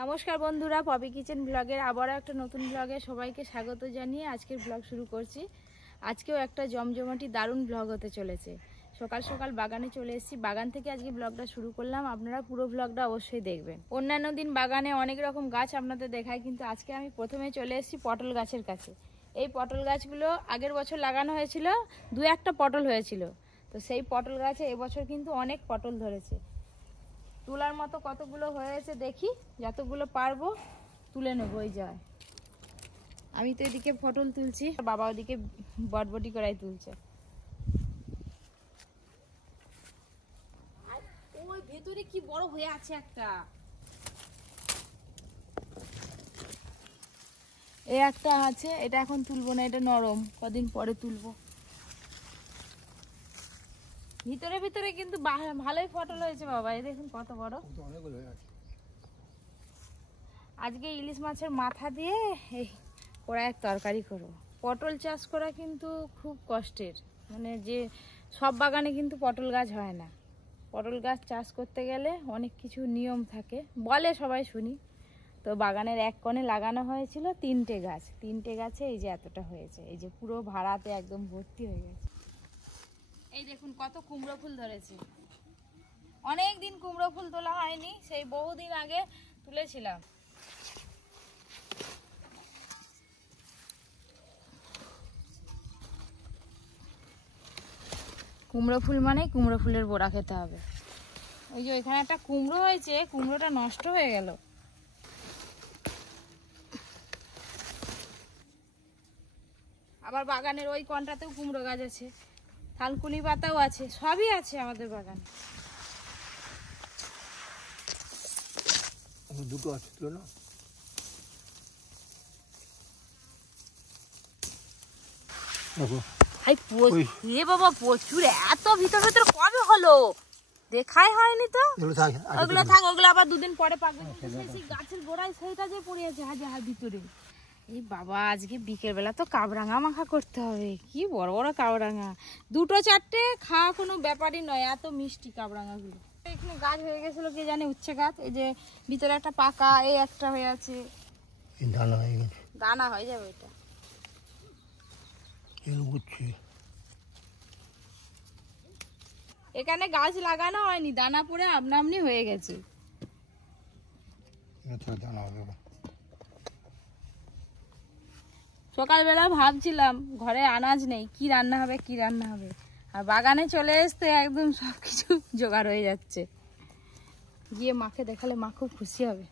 নমস্কার বন্ধুরা, poppy kitchen ব্লগের আবার একটা নতুন ব্লগে সবাইকে স্বাগত জানিয়ে আজকের ব্লগ শুরু করছি। আজকেও একটা জমজমাটি দারুণ ব্লগ হতে চলেছে। সকাল সকাল বাগানে চলে এসেছি, বাগান থেকে আজকে ব্লগটা শুরু করলাম। আপনারা পুরো ব্লগটা অবশ্যই দেখবেন। অন্যান্য দিন বাগানে অনেক রকম গাছ আপনাদের দেখায়, কিন্তু আজকে আমি প্রথমে চলে এসেছি পটল গাছের কাছে। এই পটল গাছগুলো আগের বছর লাগানো হয়েছিল, দু একটা পটল হয়েছিল। তো সেই পটল গাছে এবছর কিন্তু অনেক পটল ধরেছে। তোলার মতো কতগুলো হয়েছে দেখি, যতগুলো পারবো তুলে নেবো। ওই যায়, আমি তো এদিকে পটল তুলছি, বাবা ওদিকে বটবটি করাই তুলছে। ওই ভেতরে কি বড় হয়ে আছে একটা, এই একটা আছে, এটা এখন তুলবো না, এটা নরম, কদিন পরে তুলবো। ভিতরে ভিতরে কিন্তু ভালোই পটল হয়েছে বাবা, এই দেখুন কত বড়। আজকে ইলিশ মাছের মাথা দিয়ে এই কড়াইয়ের তরকারি করবো। পটল চাষ করা কিন্তু খুব কষ্টের, মানে যে সব বাগানে কিন্তু পটল গাছ হয় না। পটল গাছ চাষ করতে গেলে অনেক কিছু নিয়ম থাকে বলে, সবাই শুনি। তো বাগানের এক কোণে লাগানো হয়েছিল 3টে গাছ, 3টে গাছে এই যে এতটা হয়েছে, এই যে পুরো ভাড়াতে একদম ভর্তি হয়ে গেছে। এই দেখুন কত কুমড়ো ফুল ধরেছে। অনেক দিন কুমড়ো ফুল তোলা হয়নি, সেই বহুদিন আগে তুলেছিলাম। কুমড়ো ফুল মানে কুমড়ো ফুলের বড়া খেতে হবে। ওই যে ওইখানে একটা কুমড়ো হয়েছে, কুমড়োটা নষ্ট হয়ে গেল। আবার বাগানের ওই কোণটাতেও কুমড়ো গাছ আছে, থালকুনি পাতাও আছে, সবই আছে আমাদের বাগানে। দুটো আছে তো না, বাবা প্রচুর, এত ভিতর ভিতর কবে হলো দেখাই হয়নি তো। ওগুলো থাক, ওগুলো আবার দুদিন পরে পাকবে। গাছের গোড়ায় সেইটা যে পড়ে আছে হাজার ভিতরে। এই বাবা আজকে বিকেল বেলা তো কাবরাঙা মাখা করতে হবে, কি বড় বড় কাবরাঙা, 2-4টে খাওয়া কোনো ব্যাপারই নয়, এত মিষ্টি কাবরাঙা গুলো। এখানে গাছ হয়ে গেছিল কে জানে, উচ্ছে গাছ। এই যে ভিতরে একটা পাকা, এই একটা হয়ে আছে, দানা হয়ে গেছে, দানা হয়ে যাবে এটা। এখানে গাছ লাগানো হয়নি, দানা পড়ে আপনা আপনি হয়ে গেছে। সকালবেলা ভাবছিলাম ঘরে আনাজ নেই, কি রান্না হবে কি রান্না হবে, আর বাগানে চলে আসতে একদম সবকিছু জোগাড় হয়ে যাচ্ছে। গিয়ে মাকে দেখালে মা খুব খুশি হবে।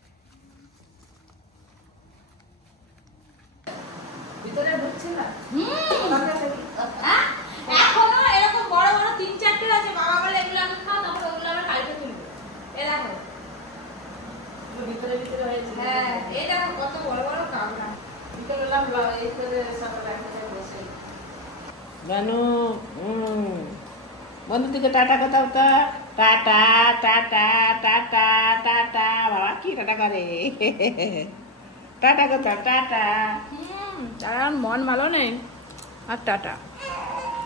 ভিতরে ঢুকছে না, এখনো এরকম বড় বড় 3-4টে আছে। বাবা বলে এগুলো আমি খাও, তারপর ওগুলো আমরা কালকে তুলবো। এ দেখো ভিতরে ভিতরে হয়েছে। হ্যাঁ এই দেখো কত বড় বড় কাবরা। বন্ধুদেরকে টাটা কথা হতা, টাটা টাটা টাটা টাটা। বাবা কি টাটা করে, টাটা কথা, টাটা। তার মন ভালো নেই আর টাটা।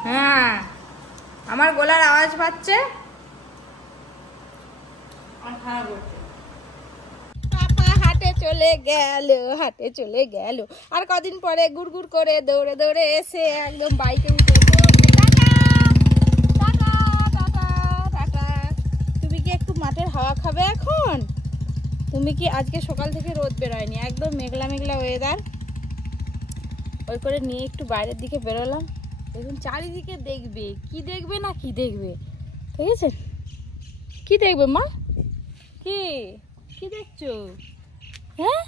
হ্যাঁ আমার গলার আওয়াজ পাচ্ছে আর খারাপ হচ্ছে। পাপা হাটে চলে গেল, হাটে চলে গেল। আর কদিন পরে গুড় করে দৌড়ে দৌড়ে এসে একদম বাইকে উঠে টাটা টাটা টাটা। তুমি কি একটু মাঠের হাওয়া খাবে এখন? তুমি কি আজকে সকাল থেকে রোদ বেরোয়নি, একদম মেঘলা মেঘলা ওয়েদার। ওই করে নিয়ে একটু বাইরের দিকে বেরোলাম। দেখুন চারিদিকে দেখবে, কি দেখবে না কি দেখবে, ঠিক আছে? কি দেখবে মা, কি কি দেখছো? হ্যাঁ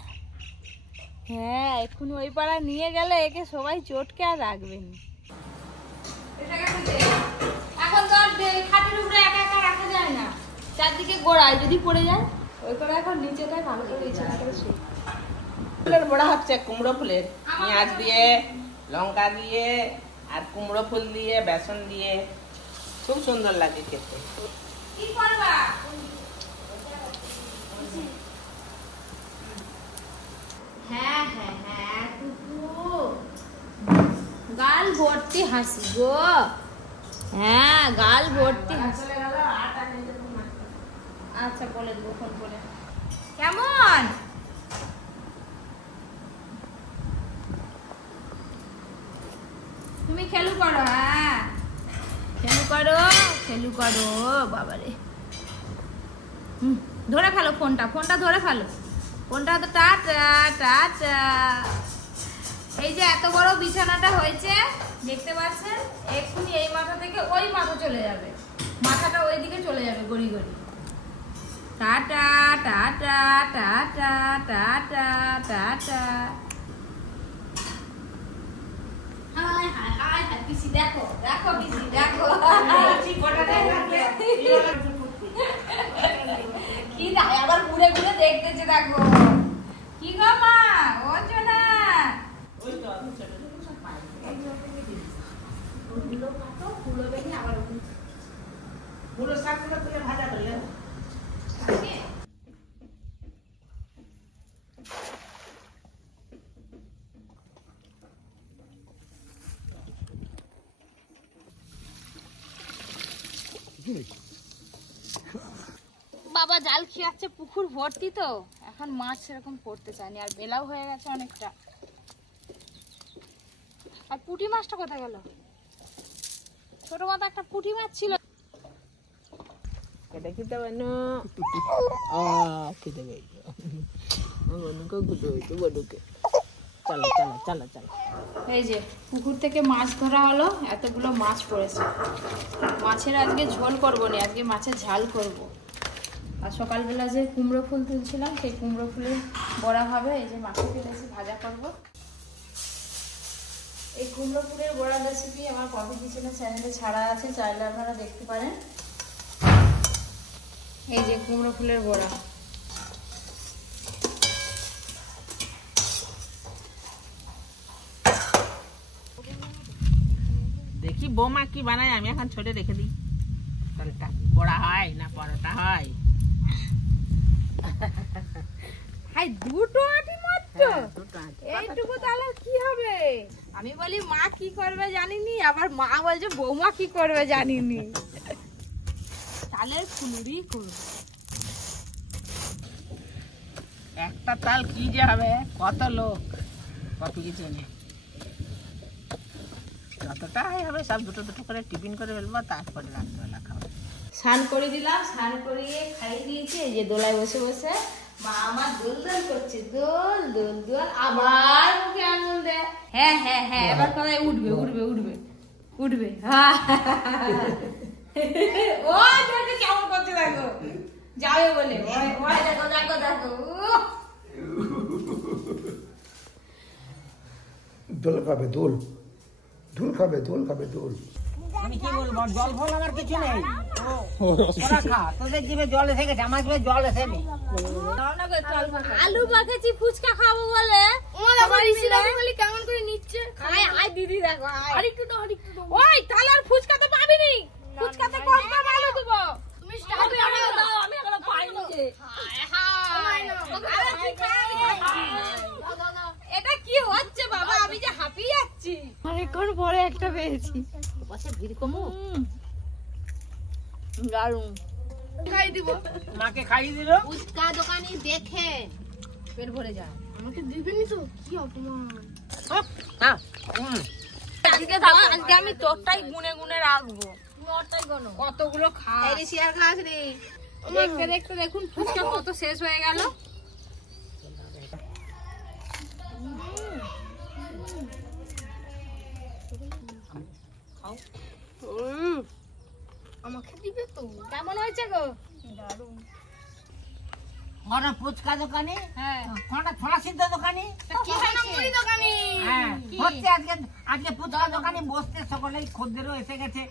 হ্যাঁ, এখন ওই পাড়া নিয়ে গেলে একে সবাই চটকে আর রাখবেন। এখন তো আর খাটের উপরে একা একা রাখা যায় না, চারদিকে গোড়ায় যদি পড়ে যায়। ওই করে এখন নিচেটায় ভালো করে বিছানা করে শুই। ফুলের বড়া হচ্ছে, কুমড়ো ফুলের, পেঁয়াজ দিয়ে, লঙ্কা দিয়ে, আর কুমড়ো ফুল দিয়ে, বেসন দিয়ে, খুব সুন্দর লাগে খেতে। কি করবা? হ্যাঁ হ্যাঁ হ্যাঁ টুকু, গাল ভর্তি হাসি গো। হ্যাঁ গাল ভর্তি হাসি। আচ্ছা বলে দেবো ফোন করে। কেমন খেলু করো, হ্যাঁ খেলু করো, খেলু করো বাবারে। ধরে ফেলো ফোনটা, ফোনটা ধরে ফেলো, ফোনটা তো টাটা টাটা। এই যে এত বড় বিছানাটা হয়েছে দেখতে পাচ্ছেন, এক্ষুনি এই মাথা থেকে ওই মাথা চলে যাবে, মাথাটা ওই দিকে চলে যাবে গড়ি গড়ি। Tata tata tata tata tata. দেখো দেখো পিসি দেখো কি দায় আবার ঘুরে ঘুরে দেখতেছে, দেখো কি গো মা ওছো না। বাবা জাল খিয়াচ্ছে, পুকুর ভর্তি তো এখন মাছ সেরকম পড়তে চায়নি, আর বেলাও হয়ে গেছে অনেকটা। আর পুঁটি মাছটা কোথায় গেল? ছোট মাথা একটা পুঁটি মাছ ছিল। এই যে পুকুর থেকে মাছ ধরা হলো, এতগুলো মাছ পড়েছে। মাছের আজকে ঝোল করবো না, আজকে মাছের ঝাল করব। আর সকালবেলা যে কুমড়ো ফুল তুলছিলাম সেই কুমড়ো ফুলের বড়া হবে। এই যে মাছে ফেলেছি, ভাজা করব। এই কুমড়ো ফুলের বড়া রেসিপি আমার পপি কিচেনের চ্যানেলে ছাড়া আছে, চাইলে আপনারা দেখতে পারেন। এই যে কুমড়ো ফুলের বড়া, দেখি বৌমা কি বানায়, আমি এখন ছোটে রেখে দিই। তরকারিটা বড়া হয় না পরোটা হয়? হাই দুটো আটি মাত্র, এইটুকু তাহলে কি হবে? আমি বলি মা কি করবে জানিনি, আবার মা বলছে বৌমা কি করবে জানিনি। তালের ফুলুরি করবে। একটা তাল কি যে হবে, কত লোক কত কিছু নেই, যতটাই হবে সব দুটো দুটো করে টিফিন করে ফেলবো, তারপরে রাত্রেবেলা খাবো। স্নান করে দিলাম, স্নান করিয়ে খাইয়ে দিয়েছি। এই যে দোলায় বসে বসে মা আমার দোল দোল করছে, দোল দোল দোল। আবার মুখে আঙুল দেয়, হ্যাঁ হ্যাঁ হ্যাঁ, এবার কথায় উঠবে উঠবে উঠবে উঠবে। ও দেখো কেমন করছে, দেখো যাবে বলে, ওই দেখো দেখো দেখো। দোল খাবে দোল, দোল খাবে দোল খাবে দোল। আমি কি বলবো, জল ফল আমার কিছু নেই, ওরা খা, তোদের জিভে জল এসে গেছে, আমার জিভে জল এসেনি। আলু মাখাচ্ছি, ফুচকা খাবো বলে কেমন করে নিচ্ছে। আয় দিদি দেখো, আরেকটু দাও আরেকটু দাও। ওই তাহলে আর ফুচকা তো পাবিনি, ফুচকাতে কম কম আলু দেবো। তুমি স্টার্ট দাও, আমি এখনো পাইনি যে। এটা কি হচ্ছে বাবা, আমি যে হাঁপিয়ে যাচ্ছি। অনেকক্ষণ পরে একটা পেয়েছি। পাশে ভিড় কমু, দারুন। খাই দিব, মাকে খাইয়ে দিল। ফুচকা দোকানি দেখে পেট ভরে যায়, আমাকে দিবেনি তো, কি অপমান। আজকে আমি তোরটাই গুনে গুনে রাখবো, কতগুলো খাস রে। দেখতে দেখতে দেখুন ফুচকা কত শেষ হয়ে গেল। আমাকে দিবে তো, কেমন হয়েছে গো? দারুন। ওরা ফুচকা দোকানে, হ্যাঁ কোনটা ছোলা সিদ্ধ দোকানে, কি মুড়ি দোকানি, হ্যাঁ হচ্ছে আজকে। আজকে ফুচকা দোকানে বসতে সকলেই খদ্দেরও এসে গেছে।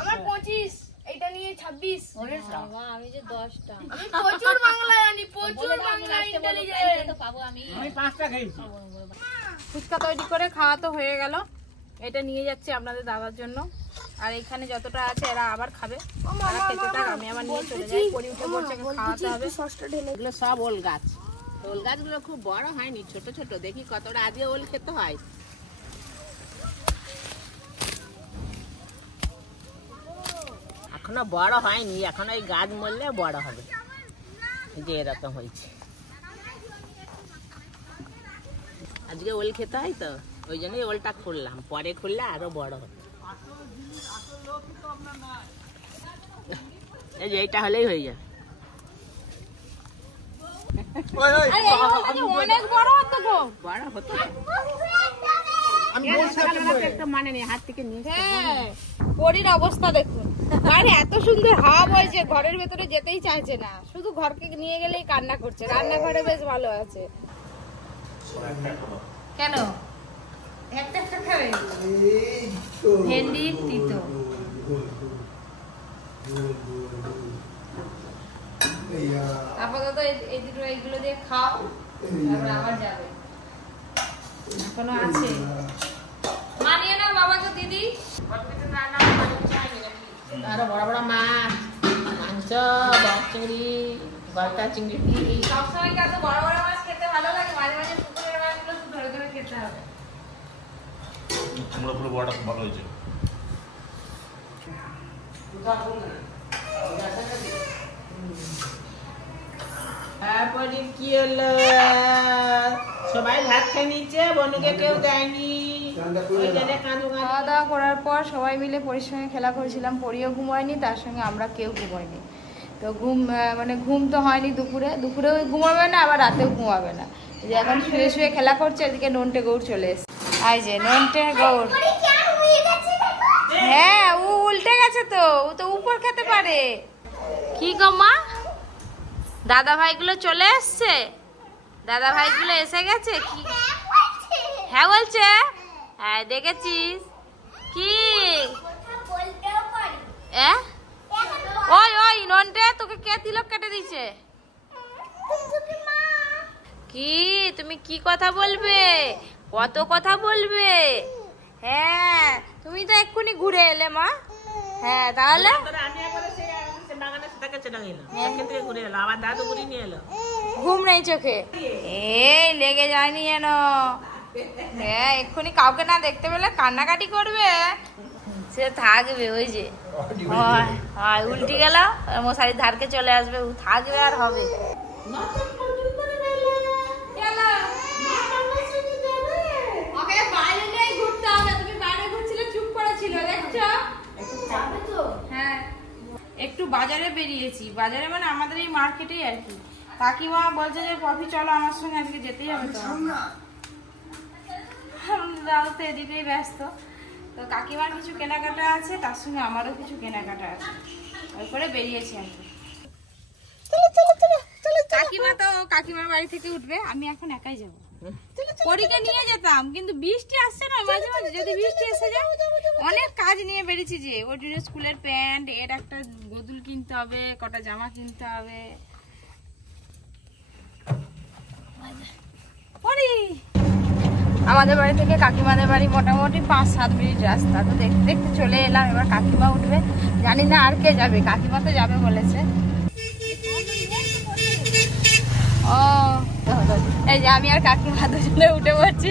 আমার 25, এইটা নিয়ে 26। ওরে বাবা, আমি যে 10টা। আমি প্রচুর বাংলা জানি, প্রচুর বাংলা ইন্টেলিজেন্ট পাবো আমি। আমি 5টা খেয়েছি। ফুচকা তৈরি করে খাওয়া তো হয়ে গেল, এটা নিয়ে যাচ্ছি আপনাদের দাদার জন্য। আর এখানে যতটা আছে এরা আবার খাবে, আর খেতে থাক, আমি আবার নিয়ে চলে যাই। পরি উঠে পড়ছে, খাওয়াতে হবে। এগুলো সব ওল গাছ, ওল গাছগুলো খুব বড় হয়নি, ছোট ছোট। দেখি কতটা আজকে ওল খেতে হয়। এখনো বড় হয়নি, এখন ওই গাছ মরলে বড় হবে। যে এরকম হয়েছে, আজকে ওল খেতে হয় তো, ওই জন্যই ওলটা খুললাম, পরে খুললে আরো বড় হবে। এই যে এইটা হলেই হয়ে যায়। অনেক বড় হতো গো। বড় হতো একটা মানে নেই, হাত থেকে নিয়ে পরীর অবস্থা দেখুন। আরে এত সুন্দর হাওয়া বইছে, ঘরের ভেতরে যেতেই চাইছে না, শুধু ঘরকে নিয়ে গেলেই কান্না করছে। রান্নাঘরে বেশ ভালো আছে। কেন একটা একটা খাবে? ভেন্ডি তিতো। আপাতত এই দুটো এইগুলো দিয়ে খাও, তারপর আবার যাবে। এখনো আছে। মানিয়ে নাও বাবাকে দিদি। আরো বড় বড় মাছ, মাংস, বক চিংড়ি, গলদা চিংড়ি। সবসময় কি এত বড় বড় মাছ খেতে ভালো লাগে? মাঝে মাঝে পুকুরের মাছগুলো একটু ধরে ধরে খেতে হবে। কুমড়ো ফুল বড়টা খুব ভালো হয়েছে। তারপরে কি হলো, সবাই ভাত খেয়ে নিচ্ছে, বনুকে কেউ দেয়নি। ওই জন্য কাঁদু কাঁদু। খাওয়া দাওয়া করার পর সবাই মিলে পরীর সঙ্গে খেলা করেছিলাম। পরীও ঘুমায়নি, তার সঙ্গে আমরা কেউ ঘুমাইনি। তো ঘুম তো হয়নি দুপুরেও ঘুমাবে না, আবার রাতেও ঘুমাবে না। যে এখন শুয়ে শুয়ে খেলা করছে, এদিকে নন্টে গৌড় চলে এসছে। এই যে নন্টে গৌড়। হ্যাঁ, ও উল্টে গেছে তো, ও তো উপর খেতে পারে। কি গো মা, দাদা ভাইগুলো চলে এসছে? দাদা ভাইগুলো এসে গেছে? কি হ্যাঁ বলছে? হ্যাঁ দেখেছিস কি? ওই ওই নন্টে, তোকে কে তিলক কেটে দিছে? কি তুমি কি কথা বলবে? কত কথা বলবে? হ্যাঁ তুমি তো এক্ষুনি ঘুরে এলে মা। হ্যাঁ তাহলে আমি একবার সেই বাগানের সাথে চলে গেলাম, সেখান থেকে ঘুরে এলো, আবার দাদু ঘুরে নিয়ে এলো। ঘুম নেই চোখে? এই লেগে যায়নি যেন। হ্যাঁ এক্ষুনি কাউকে না দেখতে পেলে কান্নাকাটি করবে। সে থাকবে, ওই যে উল্টি গেল, মশারির ধারকে চলে আসবে, ও থাকবে আর হবে। হ্যাঁ একটু বাজারে বেরিয়েছি, বাজারে মানে আমাদের এই মার্কেটেই আর কি। কাকিমা বলছে যে পপি চলো আমার সঙ্গে, আজকে যেতেই হবে। তো দাদা তো এদিকেই ব্যস্ত, তো কাকিমার কিছু কেনাকাটা আছে, তার সঙ্গে আমারও কিছু কেনাকাটা আছে, ওই করে বেরিয়েছি আর কি। কাকিমা তো কাকিমার বাড়ি থেকে উঠবে, আমি এখন একাই যাবো। পরীকে নিয়ে যেতাম, কিন্তু বৃষ্টি আসছে না মাঝে মাঝে, যদি বৃষ্টি এসে যায় অনেক কাজ নিয়ে বেরিয়েছি। যে ওর জন্য স্কুলের প্যান্ট, এর একটা গদুল কিনতে হবে, কটা জামা কিনতে হবে। আমাদের বাড়ি থেকে কাকিমাদের বাড়ি মোটামুটি 5-7 মিনিট রাস্তা। তো দেখতে দেখতে চলে এলাম। এবার কাকিমা উঠবে, জানি না আর কে যাবে, কাকিমা তো যাবে বলেছে। ও এই যে আমি আর কাকিমা দুজনে উঠে পড়ছি,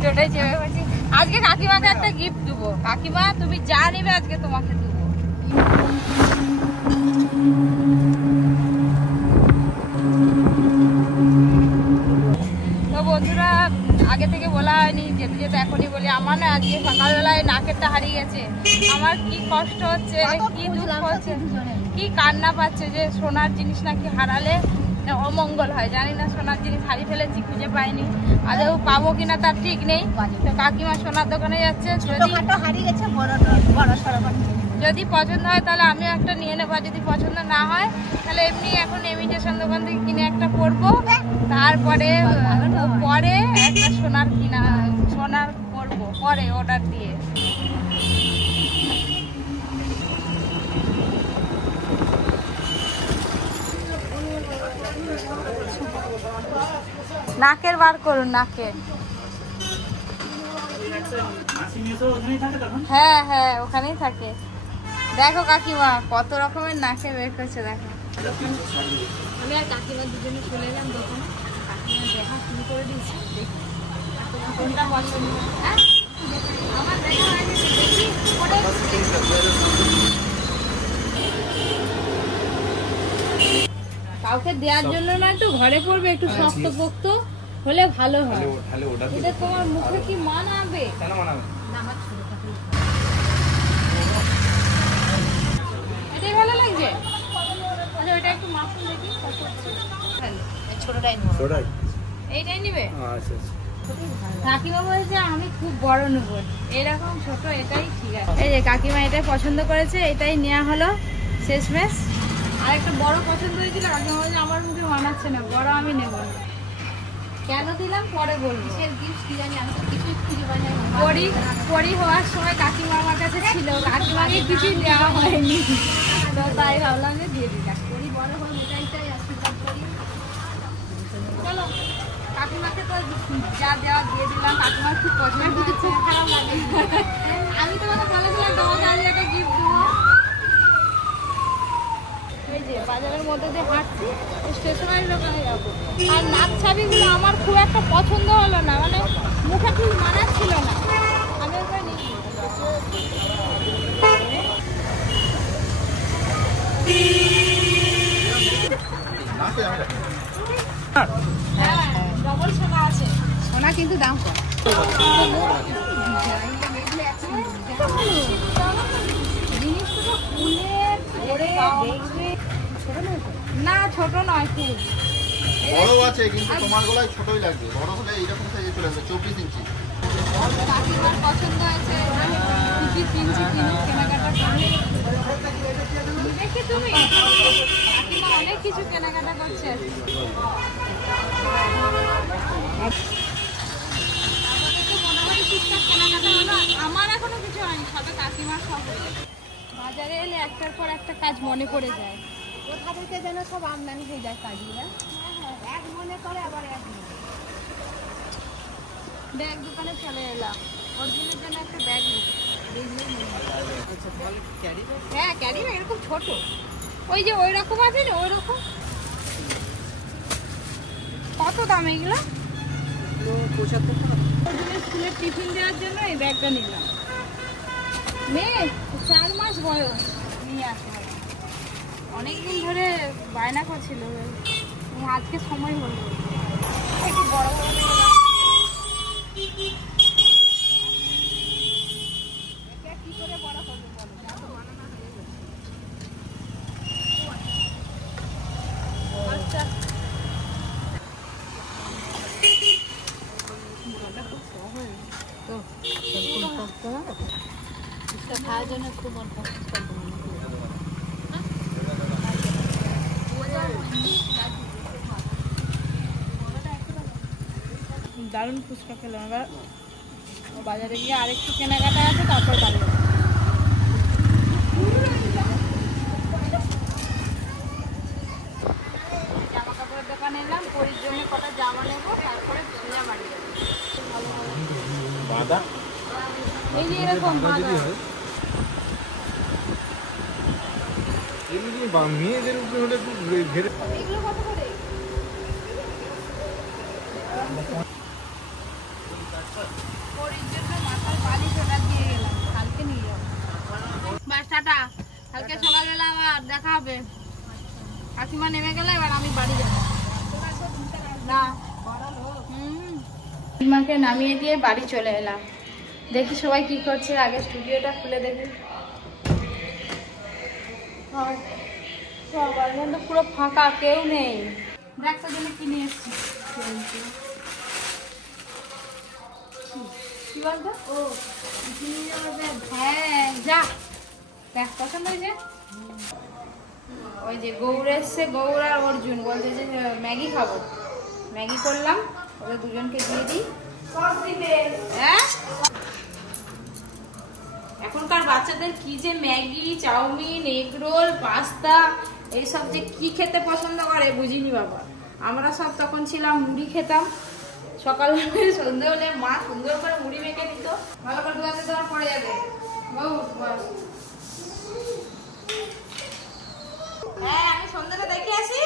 টোটোয় চেপে পড়ছি। আজকে কাকিমাকে একটা গিফট দেবো। কাকিমা তুমি যা নিবে আজকে তোমাকে দেবো। তো বন্ধুরা, আগে থেকে বলা হয়নি, যেতে যেতে এখনই বলি, আমার না আজকে সকালবেলায় নাকেরটা হারিয়ে গেছে। আমার কি কষ্ট হচ্ছে, কি দুঃখ হচ্ছে, কি কান্না পাচ্ছে যে সোনার জিনিস নাকি হারালে অমঙ্গল হয়। জানি না, সোনার জিনিস হারিয়ে ফেলেছি, খুঁজে পাইনি, আদৌ পাবো কিনা তার ঠিক নেই। তো কাকিমা সোনার দোকানে যাচ্ছে, যদি পছন্দ হয় তাহলে আমিও একটা নিয়ে নেবো, যদি পছন্দ না হয় তাহলে এমনি এখন ইমিটেশন দোকান থেকে কিনে একটা পরবো, তারপরে পরে একটা সোনার পরবো, পরে অর্ডার দিয়ে। নাকের বার করুন, নাকের। হ্যাঁ হ্যাঁ ওখানেই থাকে। দেখো কাকিমা কত রকমের নাকে বের করছে, দেখো। আমি আর কাকিমা দুজনে চলে এলাম দোকানে, কাকিমা দেখা শুরু করে দিয়েছি। কোনটা পছন্দ আমার দেখা হয়নি, কাউকে দেওয়ার জন্য না, একটু ঘরে পড়বে, একটু শক্ত পোক্ত হলে ভালো হয়। এটা তোমার মুখে কি মানাবে? এটাই ভালো লাগছে। আচ্ছা ওইটা একটু মাখন দেখি কত হচ্ছে। ছোটটাই নেবো। ছোটাই এইটাই নিবে? আচ্ছা আচ্ছা। কাকিমা বলছে আমি খুব বড় নেবো, এরকম ছোট এটাই ঠিক আছে। এই যে কাকিমা এটাই পছন্দ করেছে, এটাই নেওয়া হলো শেষমেশ। আর একটা বড় পছন্দ হয়েছিল, কাকিমা বলছে আমার মুখে মানাচ্ছে না, বড় আমি নেব না। কেন দিলাম পরে বলবো। পরি হওয়ার সময় কাকিমা আমার কাছে ছিল, কাকিমাকে কিছুই দেওয়া হয়নি, তো তাই ভাবলাম যে দিয়ে দিলাম। পরি বড় হয়ে এটাই আশীর্বাদ করি। চলো কাকিমাকে তো যা দেওয়া দিয়ে দিলাম, কাকিমার খুব পছন্দ, খুব খারাপ লাগে। আমি তোমাকে বলেছিলাম তোমাকে আজ একটা গিফট দেবো। এই যে বাজারের মধ্যে দিয়ে হাঁটছি, স্টেশনারি দোকানে যাবো। আর নাচ ছাবিগুলো আমার খুব একটা পছন্দ হলো না, মানে মুখে ঠিক মানাচ্ছিল না। আমি ওটা নিই। হ্যাঁ ডবল সোনা আছে, সোনা কিন্তু দাম কম। জিনিসগুলো ফুলের না, ছোট নয় খুব বড় আছে, কিন্তু তোমার গলায় ছোটই লাগবে। বড় হলে এইরকম সাইজে চলে আসবে, 24 ইঞ্চি। কাকিমার পছন্দ আছে, কি কিনছি কিনুক, কেনাকাটা করে দেখি। তুমি কাকিমা অনেক কিছু কেনাকাটা করছে। মোটামুটি টুকটাক কেনাকাটা হলো, আমার এখনো কিছু হয়নি, সবে কাকিমার সব হয়ে গেছে। বাজারে এলে একটার পর একটা কাজ মনে পড়ে যায়। কোথা থেকে যেন সব আমদানি হয়ে যায় কাজগুলো। এক মনে করে আবার এক ব্যাগ দোকানে চলে এলাম, অর্জুনের জন্য একটা ব্যাগ নিই। হ্যাঁ ক্যারি ব্যাগ এরকম ছোট, ওই যে ওই রকম আছে না, ওই রকম। কত দাম এগুলো? অর্জুনের স্কুলের টিফিন দেওয়ার জন্য এই ব্যাগটা নিলাম। মেয়ে 4 মাস বয়স, নিয়ে আসতে হবে। অনেকদিন ধরে বায়না করছিল, আজকে সময় হলো। একটু বড় বড় নিলাম। কি করে বড় করবে বলো, বানানো হয়ে গেছে। আচ্ছা খাওয়ার জন্য খুব দারুণ ফুচকা খেলাম। এবার বাজারে গিয়ে আরেকটু কেনাকাটা আছে, তারপর বাড়ি যাবো। জামা কাপড়ের দোকানে এলাম, পরির জন্য কটা জামা নেবো, তারপরে সোজা বাড়ি যাবো। এই যে এরকম মেয়েদের উপরে হলে খুব ঘেরে। এগুলো কত করে? পরির জন্য মাথার বালিশ ওটা দিয়ে গেলাম, কালকে নিয়ে যাবো। বাস টাটা, কালকে সকালবেলা আবার দেখা হবে। কাকিমা নেমে গেলে এবার আমি বাড়ি যাবো। না কাকিমাকে নামিয়ে দিয়ে বাড়ি চলে এলাম। দেখি সবাই কি করছে, আগে স্টুডিওটা খুলে দেখি। সবার মধ্যে পুরো ফাঁকা, কেউ নেই। ব্যাগটা জন্য কিনে এসছি। কি বলতো? ও হ্যাঁ যা, ব্যাগ পছন্দ হয়েছে। ওই যে গৌর এসছে, গৌর আর অর্জুন বলছে যে ম্যাগি খাবো। ম্যাগি করলাম, ওদের দুজনকে দিয়ে দিই। হ্যাঁ এখনকার বাচ্চাদের কি যে Maggi, chow mein, egg roll, pasta এইসব যে কি খেতে পছন্দ করে বুঝিনি বাবা। আমরা সব তখন ছিলাম মুড়ি খেতাম, সকাল সন্ধ্যে হলে মা সুন্দর করে মুড়ি মেখে দিত, ভালো করে দোকানে দেওয়ার পড়ে যাবে। হ্যাঁ আমি সন্ধ্যাটা দেখে আসি,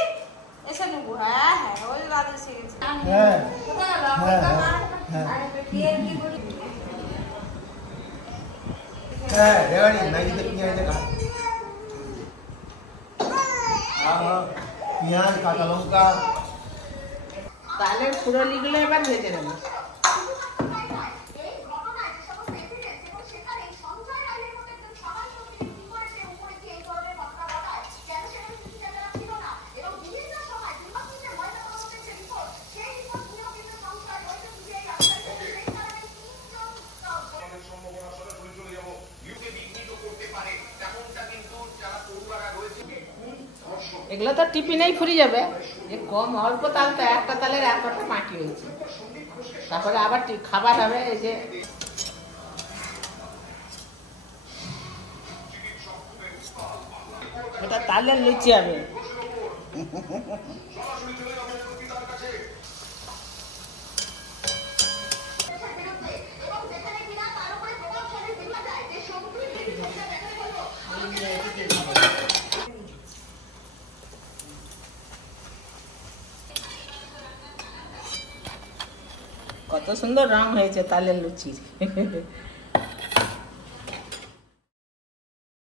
এসে নেবো। হ্যাঁ হ্যাঁ ওই রাত এসে গেছে। পেঁয়াজ, কাঁচা লঙ্কা, তাহলে ফুরলিগুলো এবার ভেজে নেবো। এগুলো তো টিফিনেই ফুরি যাবে, যে কম অল্প তাল তো একটা তালের এতটা মাটি হয়েছে। তারপরে আবার খাবার হবে এই যে এটা তালের লুচি হবে। কত সুন্দর রং হয়েছে তালের লুচির।